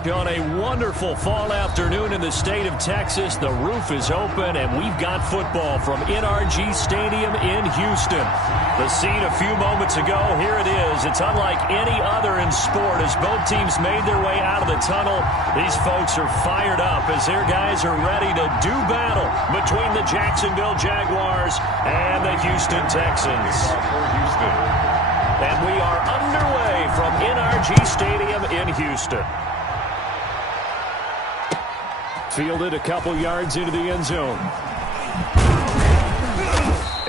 On a wonderful fall afternoon in the state of Texas, the roof is open, and we've got football from NRG Stadium in Houston. The scene a few moments ago, here it is. It's unlike any other in sport as both teams made their way out of the tunnel. These folks are fired up as their guys are ready to do battle between the Jacksonville Jaguars and the Houston Texans. And we are underway from NRG Stadium in Houston. Fielded a couple yards into the end zone.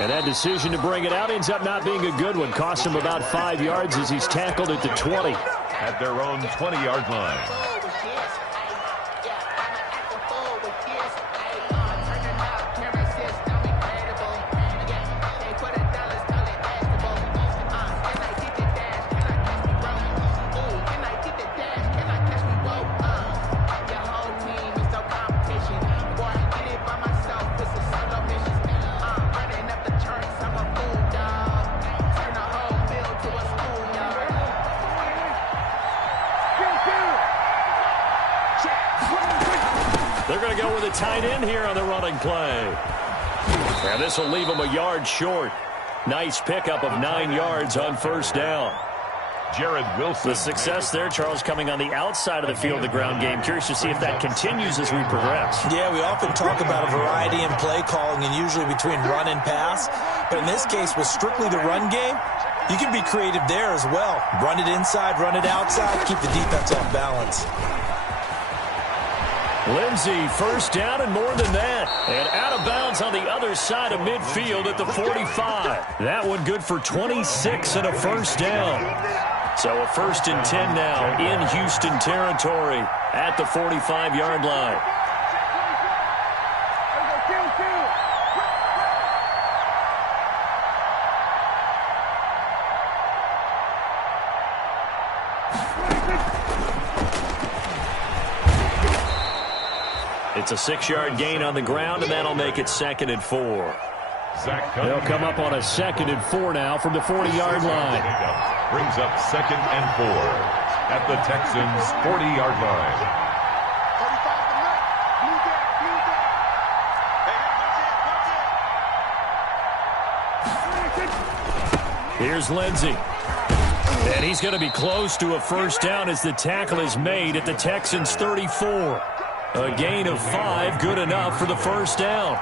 And that decision to bring it out ends up not being a good one. Cost him about 5 yards as he's tackled at the 20. At their own 20-yard line. They're going to go with a tight end here on the running play. And this will leave him a yard short. Nice pickup of 9 yards on first down. Jared Wilson. The success there, Charles, coming on the outside of the field of the ground game. Curious to see if that continues as we progress. Yeah, we often talk about a variety in play calling and usually between run and pass. But in this case, with strictly the run game, you can be creative there as well. Run it inside, run it outside, keep the defense off balance. Lindsey, first down and more than that. And out of bounds on the other side of midfield at the 45. That one good for 26 and a first down. So a 1st and 10 now in Houston territory at the 45-yard line. It's a 6-yard gain on the ground, and that'll make it 2nd and 4. They'll come up on a 2nd and 4 now from the 40-yard line. Brings up 2nd and 4 at the Texans' 40-yard line. Here's Lindsey. And he's going to be close to a first down as the tackle is made at the Texans' 34. A gain of 5, good enough for the first down.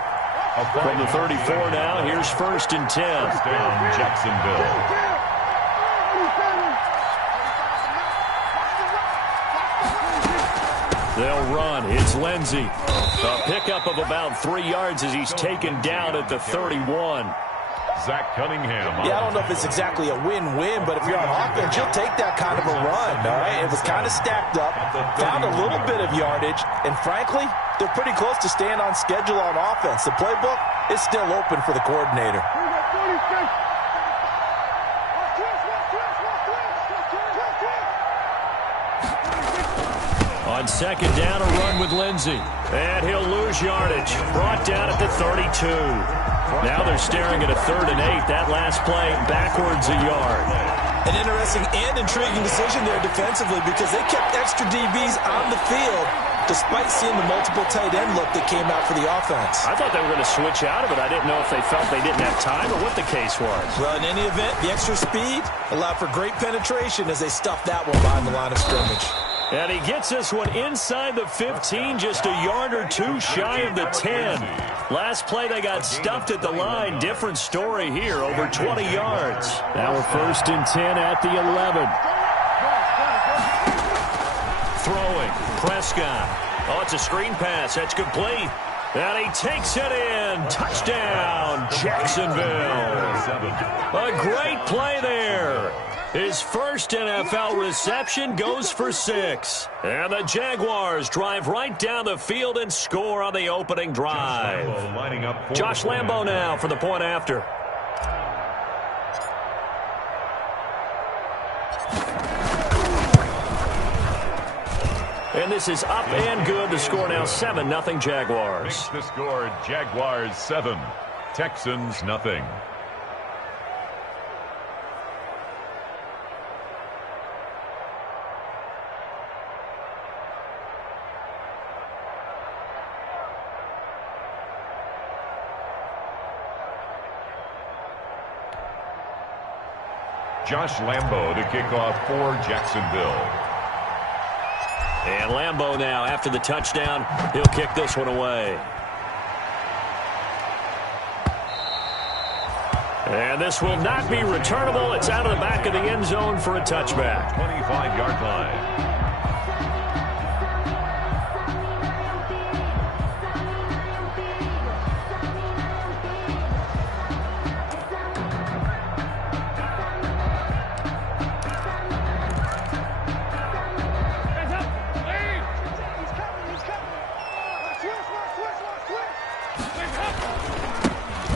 From the 34 now, here's 1st and 10. First down, Jacksonville. They'll run. It's Lindsey. A pickup of about 3 yards as he's taken down at the 31. Zach Cunningham. Yeah, I don't know if it's exactly a win-win, but if you're on offense, you'll take that kind of a run, all right? It was kind of stacked up, found a little bit of yardage, and frankly, they're pretty close to staying on schedule on offense. The playbook is still open for the coordinator. On 2nd down, a run with Lindsey. And he'll lose yardage. Brought down at the 32. Now they're staring at a 3rd and 8. That last play backwards a yard. An interesting and intriguing decision there defensively because they kept extra DBs on the field despite seeing the multiple tight end look that came out for the offense. I thought they were going to switch out of it. I didn't know if they felt they didn't have time or what the case was. Well, in any event, the extra speed allowed for great penetration as they stuffed that one behind the line of scrimmage. And he gets this one inside the 15, just a yard or 2 shy of the 10. Last play, they got stuffed at the line. Different story here, over 20 yards. Now we're 1st and 10 at the 11. Throwing, Prescott. Oh, it's a screen pass. That's complete. And he takes it in. Touchdown, Jacksonville. A great play there. His first NFL reception goes for 6. And the Jaguars drive right down the field and score on the opening drive. Josh Lambo now for the point after. And this is up and good. The score now 7-0 Jaguars. Makes the score Jaguars 7, Texans nothing. Josh Lambo to kick off for Jacksonville. And Lambo now, after the touchdown, he'll kick this one away. And this will not be returnable. It's out of the back of the end zone for a touchback. 25-yard line.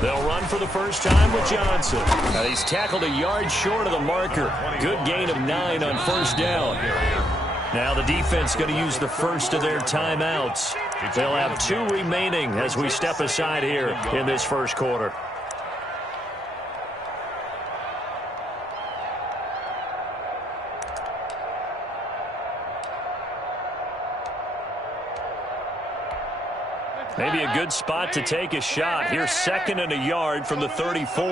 They'll run for the first time with Johnson. Now he's tackled a yard short of the marker. Good gain of 9 on first down. Now the defense going to use the first of their timeouts. They'll have 2 remaining as we step aside here in this first quarter. Maybe a good spot to take a shot. Here's 2nd and a yard from the 34.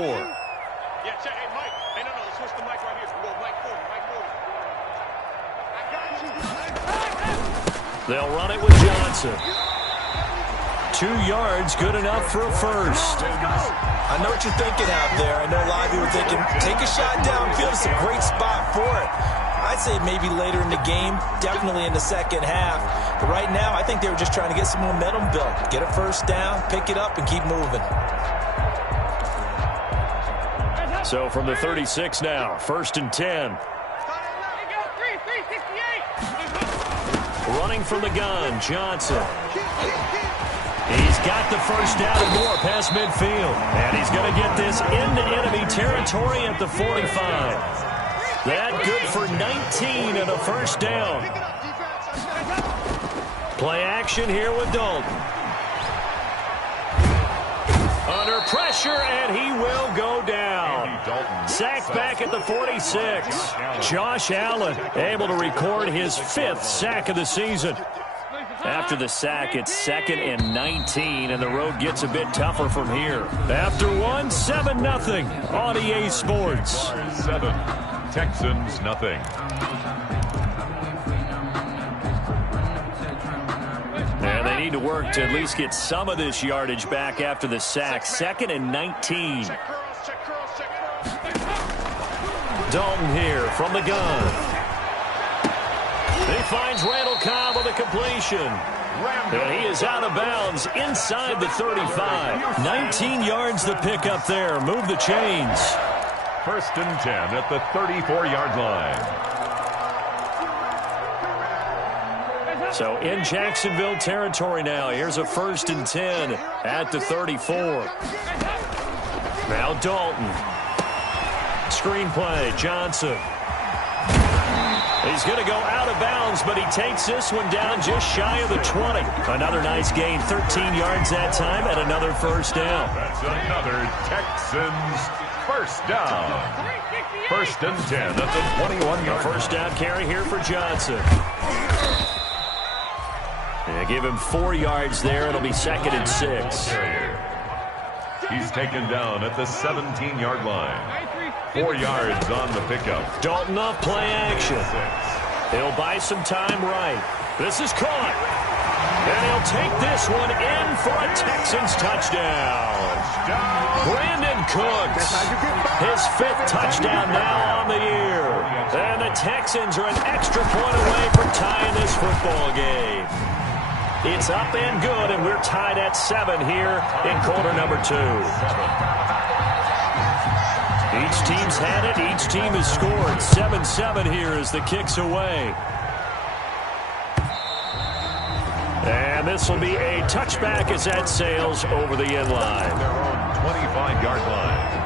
They'll run it with Johnson. 2 yards, good enough for a first. I know what you're thinking out there. I know a lot of you are thinking, take a shot downfield. It's a great spot for it. I'd say maybe later in the game, definitely in the second half. But right now, I think they were just trying to get some momentum built. Get a first down, pick it up, and keep moving. So from the 36 now, 1st and 10. Running from the gun, Johnson. He's got the first down and more past midfield. And he's going to get this into enemy territory at the 45. That good for 19 and a first down. Play action here with Dalton. Under pressure, and he will go down. Sacked back at the 46. Josh Allen able to record his 5th sack of the season. After the sack, it's 2nd and 19, and the road gets a bit tougher from here. After one, 7-0 on EA Sports. 7, Texans nothing. And they need to work to at least get some of this yardage back after the sack. 2nd and 19. Dalton here from the gun. He finds Randall Cobb with a completion. And he is out of bounds inside the 35. 19 yards the pick up there. Move the chains. 1st and 10 at the 34-yard line. So in Jacksonville territory now. Here's a 1st and 10 at the 34. Now Dalton. Screenplay, Johnson. He's going to go out of bounds, but he takes this one down just shy of the 20. Another nice gain, 13 yards that time, and another first down. That's another Texans first down. 1st and 10 at the 21-yard line. First down carry here for Johnson. And give him 4 yards there. It'll be 2nd and 6. He's taken down at the 17-yard line. 4 yards on the pickup. Dalton off play action. He'll buy some time right. This is caught. And he'll take this one in for a Texans touchdown. Brandon Cooks, his 5th touchdown now on the year. And the Texans are an extra point away from tying this football game. It's up and good, and we're tied at 7 here in quarter number 2. Each team's had it. Each team has scored. 7-7 here as the kick's away. And this will be a touchback as that sails over the end line. Their own 25-yard line.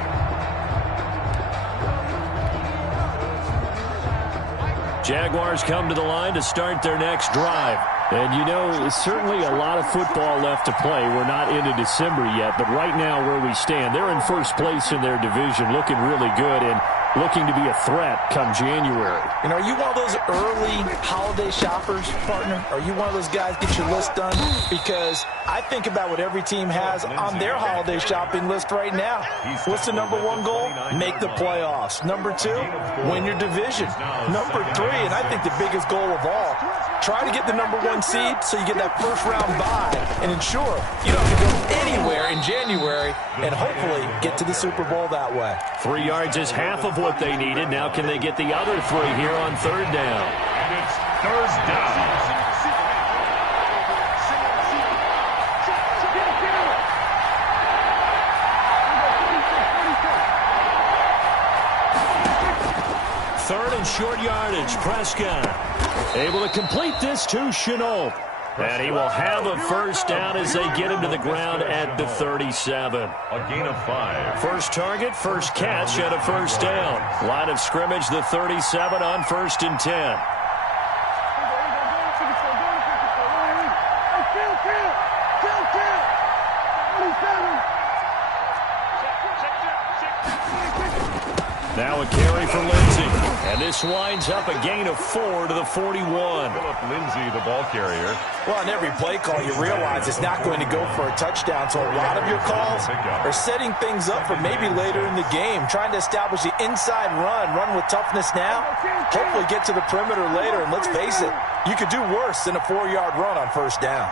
Jaguars come to the line to start their next drive. And, you know, certainly a lot of football left to play. We're not into December yet, but right now where we stand, they're in first place in their division, looking really good. And looking to be a threat come January. And are you one of those early holiday shoppers, partner? Are you one of those guys get your list done? Because I think about what every team has on their holiday shopping list right now. What's the number one goal? Make the playoffs. Number two, win your division. Number three, and I think the biggest goal of all, try to get the number one seed so you get that first round bye and ensure you don't have to go anywhere in January and hopefully get to the Super Bowl that way. 3 yards is half of what they needed. Now can they get the other 3 here on third down? And it's third down. Third and short yardage. Prescott able to complete this to Shenault. And he will have a first down as they get him to the ground at the 37. A gain of 5. First target, first catch, and a first down. Line of scrimmage, the 37 on 1st and 10. Now a carry for Lindsey. And this winds up a gain of 4 to the 41. Philip Lindsay, the ball carrier. Well, on every play call, you realize it's not going to go for a touchdown. So a lot of your calls are setting things up for maybe later in the game, trying to establish the inside run with toughness now, hopefully get to the perimeter later. And let's face it, you could do worse than a 4-yard run on first down.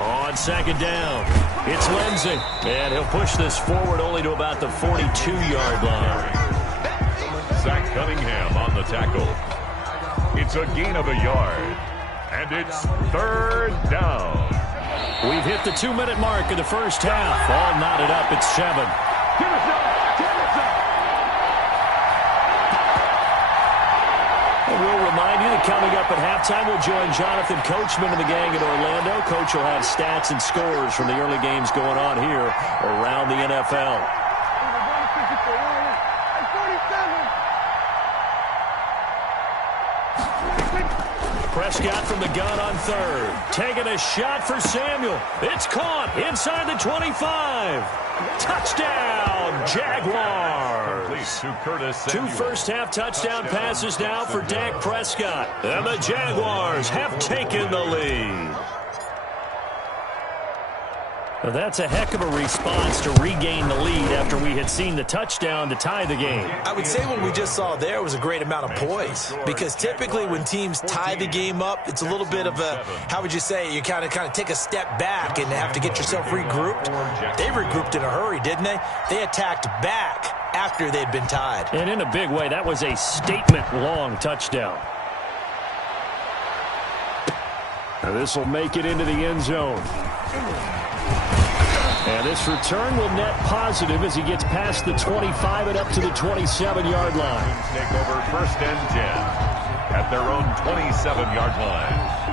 On second down, it's Lindsey. And he'll push this forward only to about the 42-yard line. Zach Cunningham on the tackle. It's a gain of a yard. And it's third down. We've hit the 2-minute mark of the first half. All knotted up at 7. We'll remind you that coming up at halftime, we'll join Jonathan Coachman and the gang in Orlando. Coach will have stats and scores from the early games going on here around the NFL. Prescott from the gun on third. Taking a shot for Samuel. It's caught inside the 25. Touchdown, Jaguars. To Curtis 2 first-half touchdown passes now for Dak Prescott. And the Jaguars have taken the lead. Well, that's a heck of a response to regain the lead after we had seen the touchdown to tie the game. I would say what we just saw there was a great amount of poise, because typically when teams tie the game up, it's a little bit of a, how would you say, you kind of take a step back and have to get yourself regrouped. They regrouped in a hurry, didn't they? They attacked back after they'd been tied. And in a big way, that was a statement-long touchdown. Now this will make it into the end zone. And this return will net positive as he gets past the 25 and up to the 27-yard line. take over 1st and 10 at their own 27-yard line.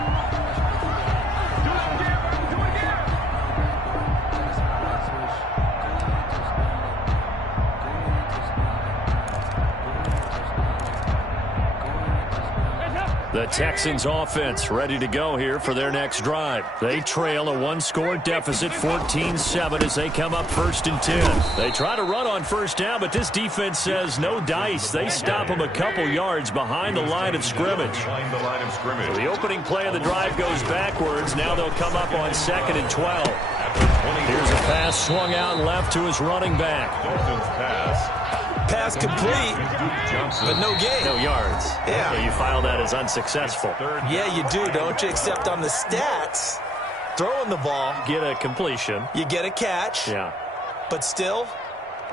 The Texans offense ready to go here for their next drive. They trail a 1-score deficit, 14-7, as they come up 1st and 10. They try to run on first down, but this defense says no dice. They stop them a couple yards behind the line of scrimmage. So the opening play of the drive goes backwards. Now they'll come up on 2nd and 12. Here's a pass swung out left to his running back. Pass complete, but no gain. No yards. Yeah. So you file that as unsuccessful. Yeah, you do, don't you? Except on the stats, throwing the ball, Get a completion. you get a catch, Yeah. but still,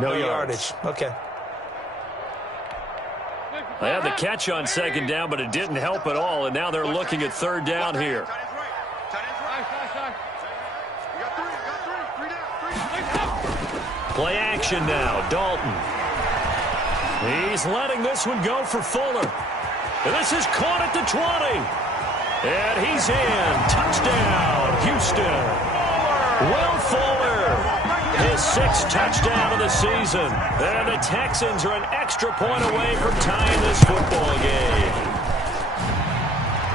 No yardage. Okay. They had the catch on 2nd down, but it didn't help at all, and now they're looking at 3rd down here. Play action now, Dalton. He's letting this one go for Fuller. And this is caught at the 20. And he's in. Touchdown, Houston. Will Fuller, his 6th touchdown of the season. And the Texans are an extra point away from tying this football game.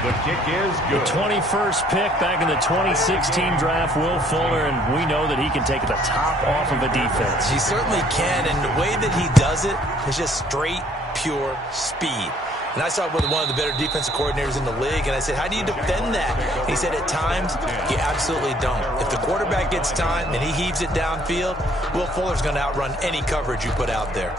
The kick is good. The 21st pick back in the 2016 draft, Will Fuller, and we know that he can take the top off of a defense. He certainly can, and the way that he does it is just straight, pure speed. And I saw it with one of the better defensive coordinators in the league, and I said, how do you defend that? And he said, at times, you absolutely don't. If the quarterback gets time and he heaves it downfield, Will Fuller's going to outrun any coverage you put out there.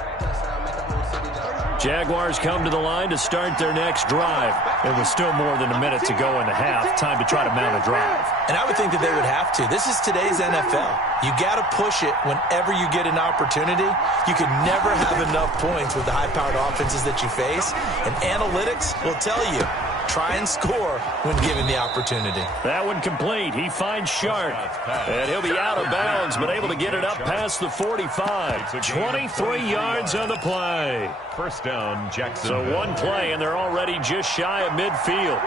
Jaguars come to the line to start their next drive. It was still more than a minute to go in the half. Time to try to mount a drive. And I would think that they would have to. This is today's NFL. You got to push it whenever you get an opportunity. You can never have enough points with the high-powered offenses that you face. And analytics will tell you, try and score when given the opportunity. That one complete. He finds Shark. And he'll be out of bounds, but able to get it up past the 45. 23 yards on the play. First down, Jacksonville. So one play, and they're already just shy of midfield.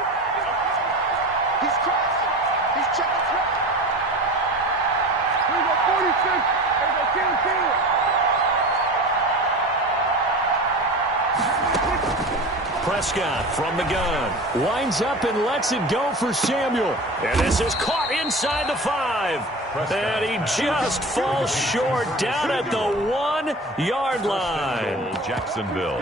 He's crossing. He's checking track. Here we go, 46. There we go, kill. Prescott from the gun. Winds up and lets it go for Samuel. And this is caught inside the 5. And he just falls short down at the 1-yard line. Jacksonville.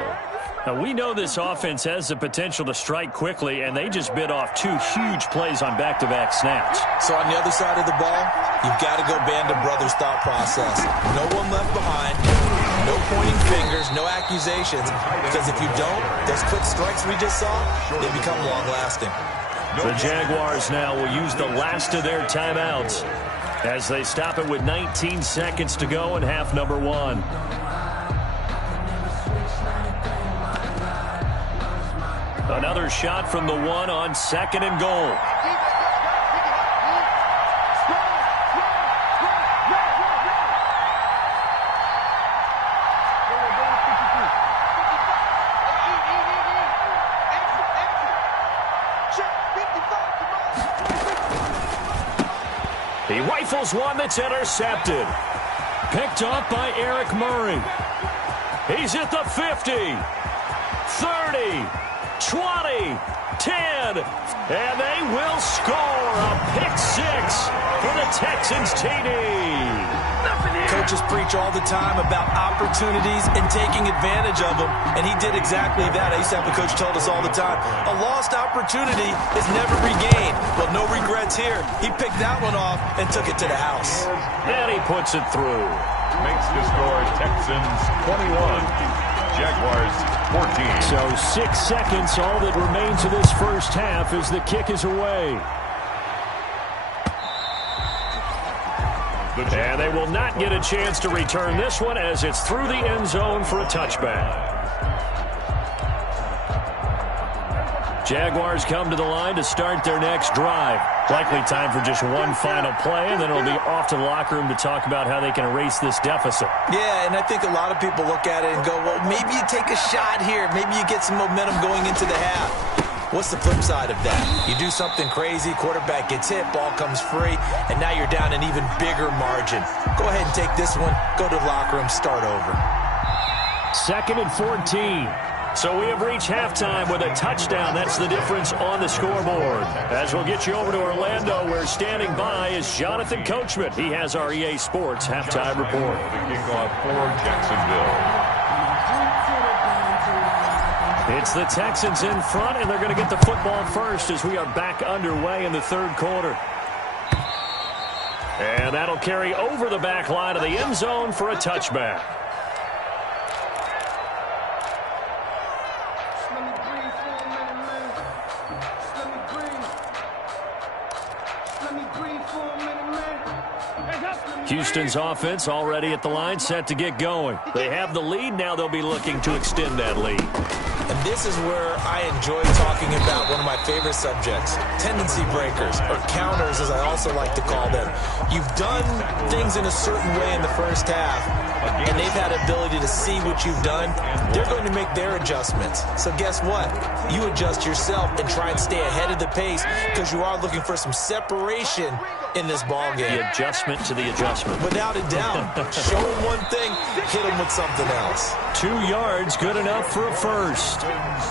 Now, we know this offense has the potential to strike quickly, and they just bit off 2 huge plays on back-to-back snaps. So on the other side of the ball, you've got to go band of brothers thought process. No one left behind. No pointing fingers, no accusations, because if you don't, those quick strikes we just saw, they become long-lasting. The Jaguars now will use the last of their timeouts as they stop it with 19 seconds to go in half number 1. Another shot from the 1 on 2nd and goal. He rifles one that's intercepted. Picked off by Eric Murray. He's at the 50, 30, 20, 10, and they will score a pick 6 for the Texans TD. Coaches preach all the time about opportunities and taking advantage of them, and he did exactly that. I used to have a coach told us all the time, a lost opportunity is never regained. Well, no regrets here. He picked that one off and took it to the house. And he puts it through. Makes the score Texans 21, Jaguars 14. So 6 seconds, all that remains of this first half as the kick is away. And they will not get a chance to return this one as it's through the end zone for a touchback. Jaguars come to the line to start their next drive. Likely time for just one final play, and then it'll be off to the locker room to talk about how they can erase this deficit. Yeah, and I think a lot of people look at it and go, well, maybe you take a shot here. Maybe you get some momentum going into the half. What's the flip side of that? You do something crazy, quarterback gets hit, ball comes free, and now you're down an even bigger margin. Go ahead and take this one, go to the locker room, start over. 2nd and 14. So we have reached halftime with a touchdown. That's the difference on the scoreboard. As we'll get you over to Orlando, where standing by is Jonathan Coachman. He has our EA Sports halftime report. The kickoff for Jacksonville. It's the Texans in front, and they're going to get the football first as we are back underway in the 3rd quarter. And that'll carry over the back line of the end zone for a touchback. Houston's offense already at the line, set to get going. They have the lead. Now they'll be looking to extend that lead. And this is where I enjoy talking about one of my favorite subjects, tendency breakers, or counters as I also like to call them. You've done things in a certain way in the first half, and they've had ability to see what you've done, they're going to make their adjustments. So guess what? You adjust yourself and try and stay ahead of the pace because you are looking for some separation in this ball game. The adjustment to the adjustment. Without a doubt. Show them one thing, hit them with something else. 2 yards, good enough for a first.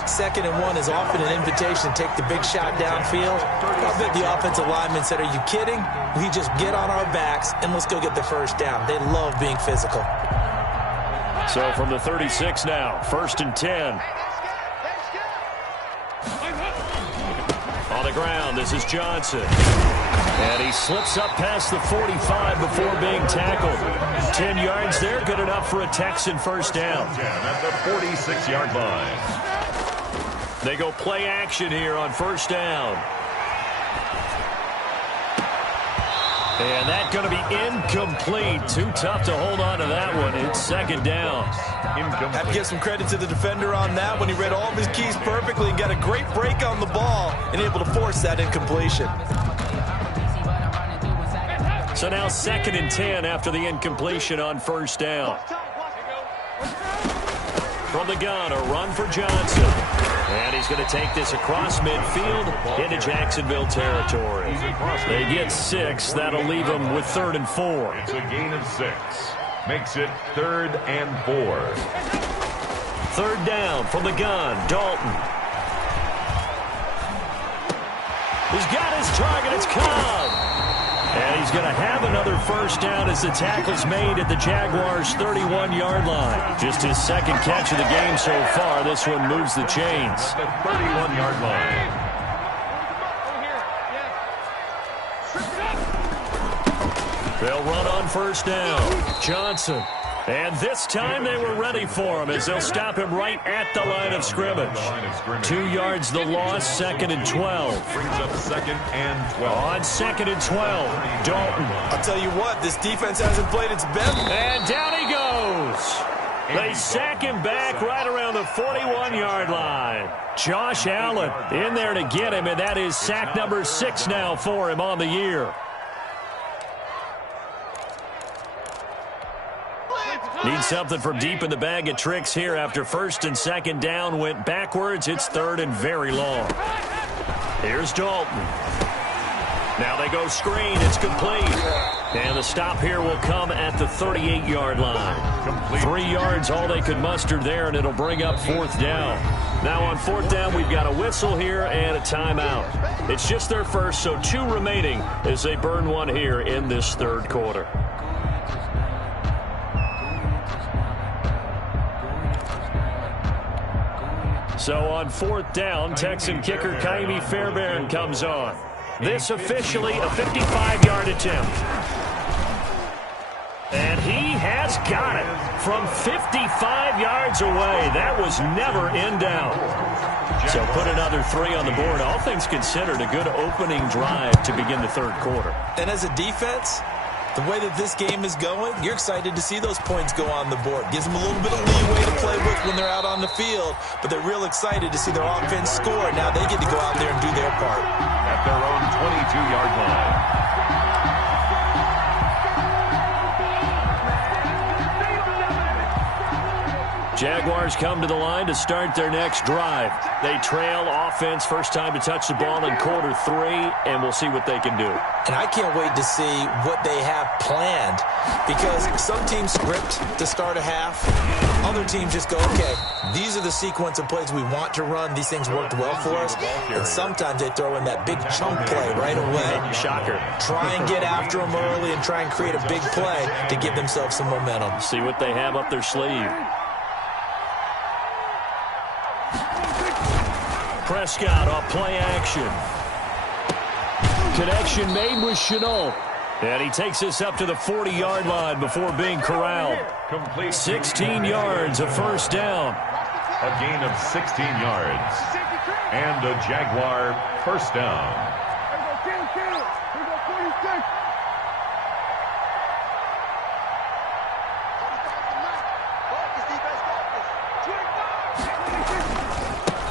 2nd and 1 is often an invitation to take the big shot downfield. I bet the offensive linemen said, are you kidding? We just get on our backs and let's go get the first down. They love being physical. So from the 36 now, 1st and 10. On the ground, this is Johnson. And he slips up past the 45 before being tackled. 10 yards there, good enough for a Texan first down. At the 46-yard line. They go play action here on first down. And that's going to be incomplete. Too tough to hold on to that one. It's 2nd down. Have to give some credit to the defender on that when he read all of his keys perfectly and got a great break on the ball and able to force that incompletion. So now 2nd and 10 after the incompletion on first down. From the gun, a run for Johnson. And he's going to take this across midfield into Jacksonville territory. They get 6. That'll leave them with 3rd and 4. It's a gain of 6. Makes it 3rd and 4. 3rd down from the gun, Dalton. He's got his target, it's Cobb. And he's going to have another first down as the tackle's made at the Jaguars' 31-yard line. Just his 2nd catch of the game so far. This one moves the chains. The 31-yard line. They'll run on first down. Johnson. And this time they were ready for him as they'll stop him right at the line of scrimmage. 2 yards the loss, 2nd and 12. Brings up 2nd and 12. On 2nd and 12, Dalton. I'll tell you what, this defense hasn't played its best. And down he goes. They sack him back right around the 41-yard line. Josh Allen in there to get him, and that is sack number 6 now for him on the year. Need something from deep in the bag of tricks here after 1st and 2nd down went backwards. It's 3rd and very long. Here's Dalton. Now they go screen. It's complete. And the stop here will come at the 38-yard line. 3 yards, all they could muster there, and it'll bring up 4th down. Now on 4th down, we've got a whistle here and a timeout. It's just their first, so 2 remaining as they burn one here in this 3rd quarter. So on 4th down, Texan kicker Kaimi Fairbairn comes on. This officially a 55-yard attempt. And he has got it from 55 yards away. That was never in doubt. So put another 3 on the board. All things considered, a good opening drive to begin the 3rd quarter. And as a defense, the way that this game is going, you're excited to see those points go on the board. Gives them a little bit of leeway to play with when they're out on the field, but they're real excited to see their offense score. Now they get to go out there and do their part. At their own 22-yard line. Jaguars come to the line to start their next drive. They trail offense, first time to touch the ball in quarter 3, and we'll see what they can do. And I can't wait to see what they have planned, because some teams script to start a half. Other teams just go, okay, these are the sequence of plays we want to run. These things worked well for us. And sometimes they throw in that big chunk play right away. Shocker. Try and get after them early and try and create a big play to give themselves some momentum. See what they have up their sleeve. Prescott off play action. Connection made with Shenault. And he takes us up to the 40-yard line before being corralled. 16 yards, a first down. A gain of 16 yards. And a Jaguar first down.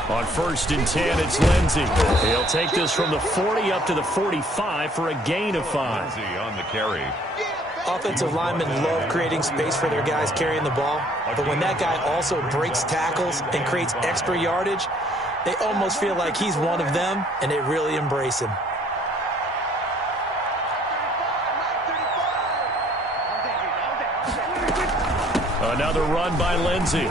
On 1st and 10, it's Lindsey. He'll take this from the 40 up to the 45 for a gain of 5. Lindsey on the carry. Offensive linemen love creating space for their guys carrying the ball, but when that guy also breaks tackles and creates extra yardage, they almost feel like he's one of them, and they really embrace him. Another run by Lindsey.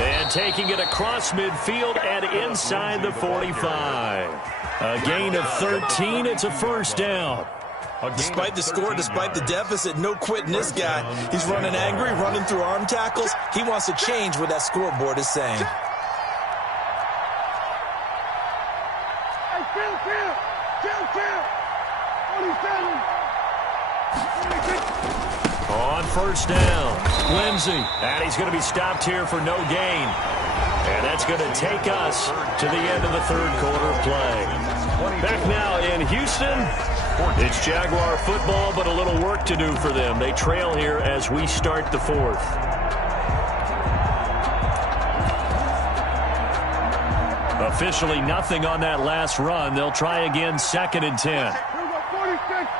And taking it across midfield and inside the 45. A gain of 13. It's a first down. Despite the score, despite the deficit, no quitting this guy. He's running angry, running through arm tackles. He wants to change what that scoreboard is saying. Hey, kill. 47. On first down, Lindsey. And he's going to be stopped here for no gain. And that's going to take us to the end of the third quarter play. Back now in Houston. It's Jaguar football, but a little work to do for them. They trail here as we start the fourth. Officially nothing on that last run. They'll try again, 2nd and 10. Here we go, 46.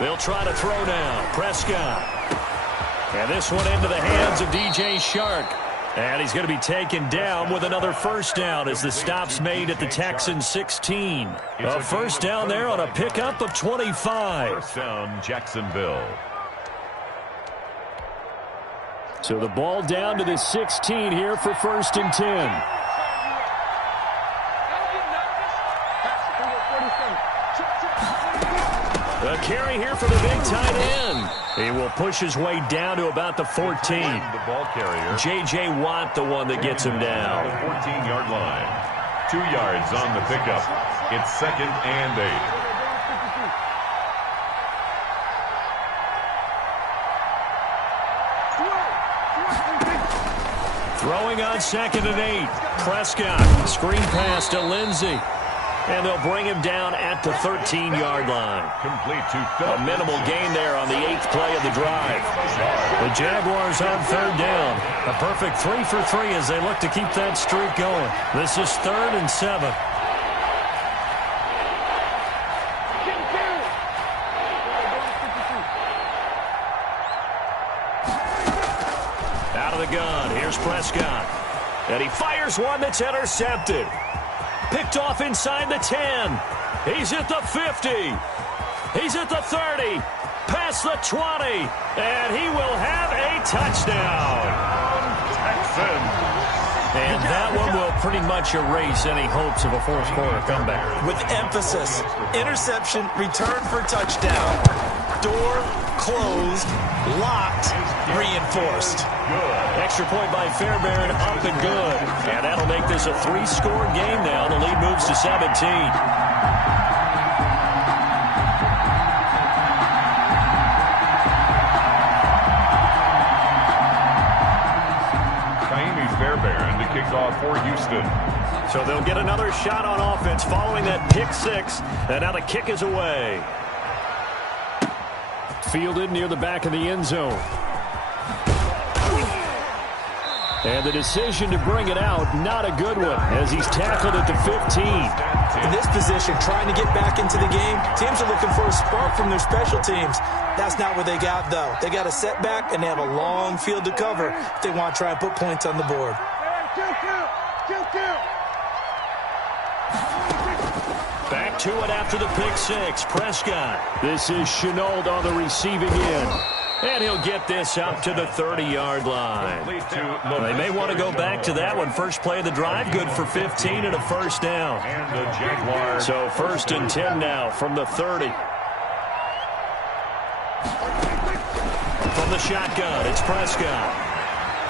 They'll try to throw now. Prescott. And this one into the hands of DJ Chark. And he's going to be taken down with another first down as the stop's made at the Texans 16. A first down there on a pickup of 25. First down, Jacksonville. So the ball down to the 16 here for 1st and 10. A carry here for the big tight end. He will push his way down to about the 14. The ball carrier. J.J. Watt, the one that gets him down. The 14-yard line. 2 yards on the pickup. It's 2nd and 8. Throwing on 2nd and 8. Prescott. Screen pass to Lindsey. And they'll bring him down at the 13-yard line. Complete to A minimal gain there on the 8th play of the drive. The Jaguars on 3rd down. A perfect 3 for 3 as they look to keep that streak going. This is 3rd and 7. Out of the gun. Here's Prescott. And he fires one that's intercepted. Picked off inside the 10. He's at the 50. He's at the 30. Past the 20. And he will have a touchdown. Texans. And that one will pretty much erase any hopes of a fourth quarter comeback. With emphasis, interception, return for touchdown. Door closed, locked, reinforced. Extra point by Fairbairn, up and good. And that'll make this a 3-score game now. The lead moves to 17. Kaimi Fairbairn to kick off for Houston. So they'll get another shot on offense following that pick 6. And now the kick is away. Fielded near the back of the end zone. And the decision to bring it out, not a good one, as he's tackled at the 15. In this position, trying to get back into the game, teams are looking for a spark from their special teams. That's not what they got, though. They got a setback, and they have a long field to cover if they want to try and put points on the board. Back to it after the pick 6. Prescott. This is Shenault on the receiving end. And he'll get this up to the 30-yard line. They may want to go back to that one. First play of the drive, good for 15 and a first down. And the Jaguars. So 1st and 10 now from the 30. From the shotgun, it's Prescott.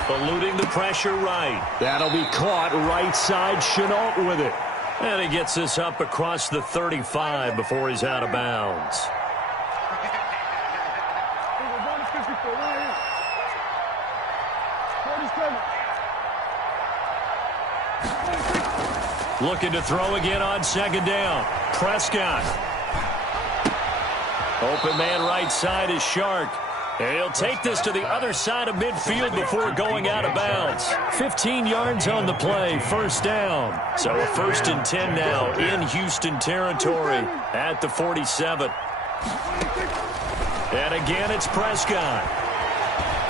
Eluding the pressure right. That'll be caught right side. Shenault with it. And he gets this up across the 35 before he's out of bounds. Looking to throw again on 2nd down. Prescott. Open man right side is Chark. And he'll take this to the other side of midfield before going out of bounds. 15 yards on the play, first down. So a 1st and 10 now in Houston territory at the 47. And again, it's Prescott.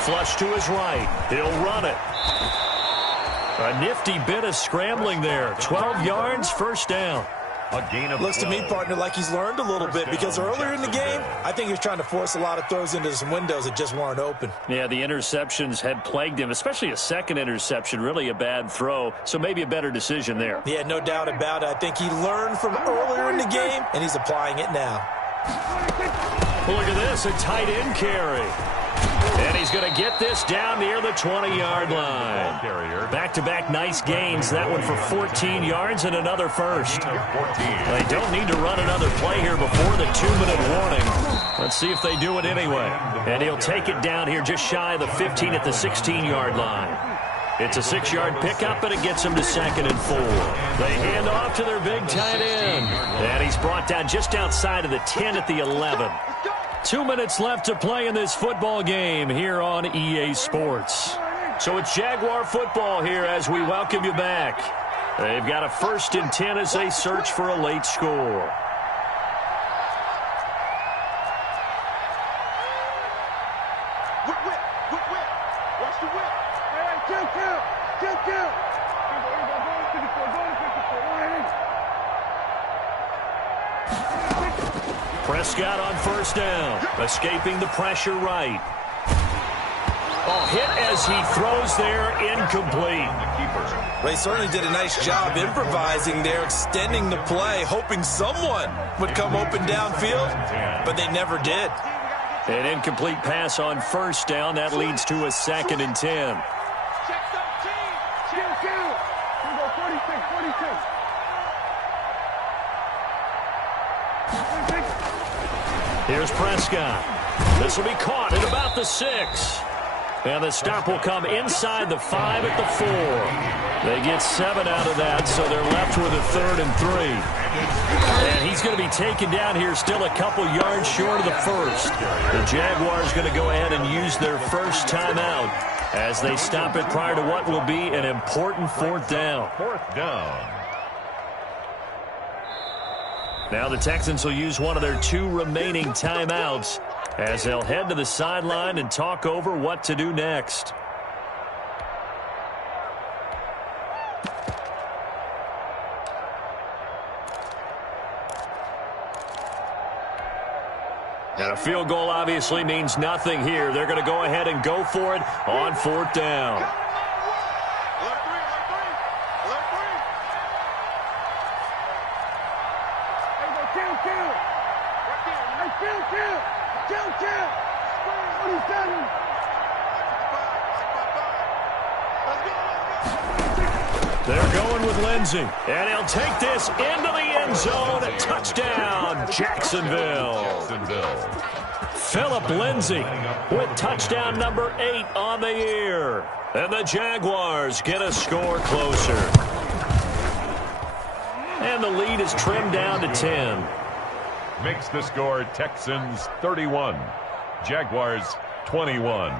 Flush to his right. He'll run it. A nifty bit of scrambling there. 12 yards, first down. A gain of Looks to me, partner, like he's learned a little bit because earlier in the game, I think he was trying to force a lot of throws into some windows that just weren't open. Yeah, the interceptions had plagued him, especially a second interception, really a bad throw, so maybe a better decision there. Yeah, no doubt about it. I think he learned from earlier in the game, and he's applying it now. Look at this, a tight end carry. And he's going to get this down near the 20-yard line. Back-to-back nice gains. That one for 14 yards and another first. They don't need to run another play here before the 2-minute warning. Let's see if they do it anyway. And he'll take it down here just shy of the 15 at the 16-yard line. It's a 6-yard pickup, and it gets him to 2nd and 4. They hand off to their big tight end. And he's brought down just outside of the 10 at the 11. 2 minutes left to play in this football game here on EA Sports. So it's Jaguar football here as we welcome you back. They've got a 1st and 10 as they search for a late score. Watch the whip. All right, kill. Prescott on first down, escaping the pressure right. Oh, hit as he throws there, incomplete. They certainly did a nice job improvising there, extending the play, hoping someone would come open downfield, but they never did. An incomplete pass on first down. That leads to a 2nd and 10. Here's Prescott. This will be caught at about the 6. And the stop will come inside the 5 at the 4. They get 7 out of that, so they're left with a 3rd and 3. And he's going to be taken down here still a couple yards short of the 1st. The Jaguars going to go ahead and use their first timeout as they stop it prior to what will be an important 4th down. 4th down. Now the Texans will use one of their 2 remaining timeouts as they'll head to the sideline and talk over what to do next. And a field goal obviously means nothing here. They're going to go ahead and go for it on 4th down. They're going with Lindsey, and he'll take this into the end zone. Touchdown, Jacksonville. Phillip Lindsay with touchdown number 8 on the year. And the Jaguars get a score closer. And the lead is trimmed down to 10. Makes the score Texans 31, Jaguars 21.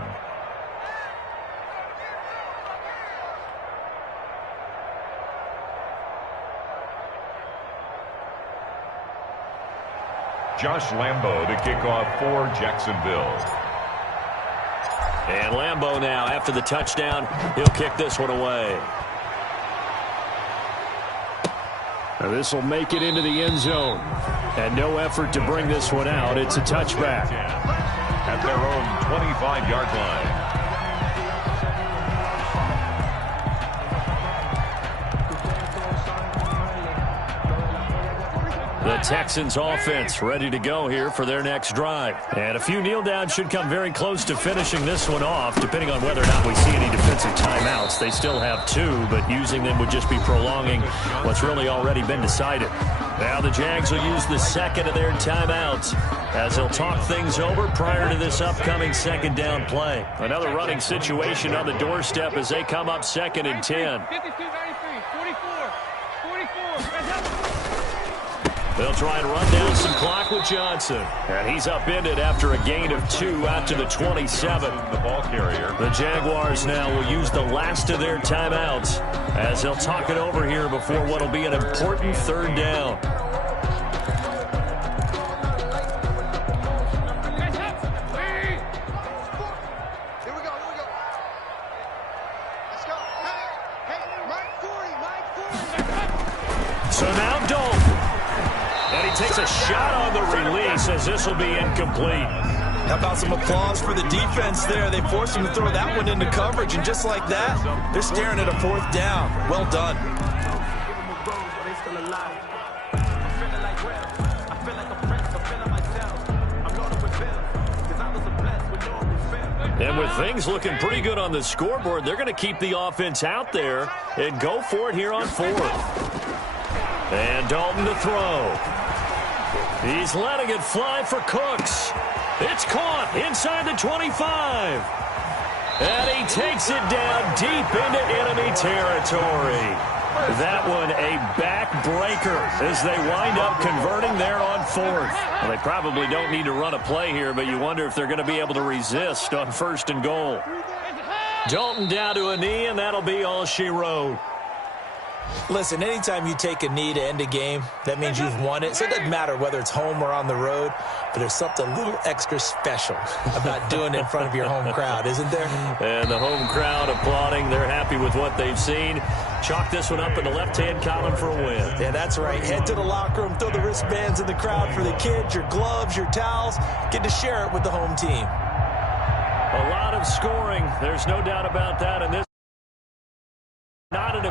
Josh Lambo to kick off for Jacksonville. And Lambo now, after the touchdown, he'll kick this one away. Now this will make it into the end zone. And no effort to bring this one out. It's a touchback. At their own 25-yard line. The Texans offense ready to go here for their next drive. And a few kneel downs should come very close to finishing this one off, depending on whether or not we see any defensive timeouts. They still have 2, but using them would just be prolonging what's really already been decided. Now the Jags will use the 2nd of their timeouts as they'll talk things over prior to this upcoming 2nd down play. Another running situation on the doorstep as they come up 2nd and 10. 52, 93, 44, 44. They'll try and run down some clock with Johnson. And he's upended after a gain of 2 out to the 27. The ball carrier. The Jaguars now will use the last of their timeouts as they'll talk it over here before what will be an important 3rd down. So now Dalton. And he takes a shot on the release as this will be incomplete. How about some applause for the defense there? They forced him to throw that one into coverage, and just like that, they're staring at a 4th down. Well done. And with things looking pretty good on the scoreboard, they're going to keep the offense out there and go for it here on 4th. And Dalton to throw. He's letting it fly for Cooks. It's caught inside the 25. And he takes it down deep into enemy territory. That one a backbreaker as they wind up converting there on 4th. Well, they probably don't need to run a play here, but you wonder if they're going to be able to resist on 1st and goal. Dalton down to a knee, and that'll be all she wrote. Listen, anytime you take a knee to end a game, that means you've won it. So it doesn't matter whether it's home or on the road, but there's something a little extra special about doing it in front of your home crowd, isn't there? And the home crowd applauding. They're happy with what they've seen. Chalk this one up in the left-hand column for a win. Yeah, that's right. Head to the locker room, throw the wristbands in the crowd for the kids, your gloves, your towels. Get to share it with the home team. A lot of scoring. There's no doubt about that. And this not an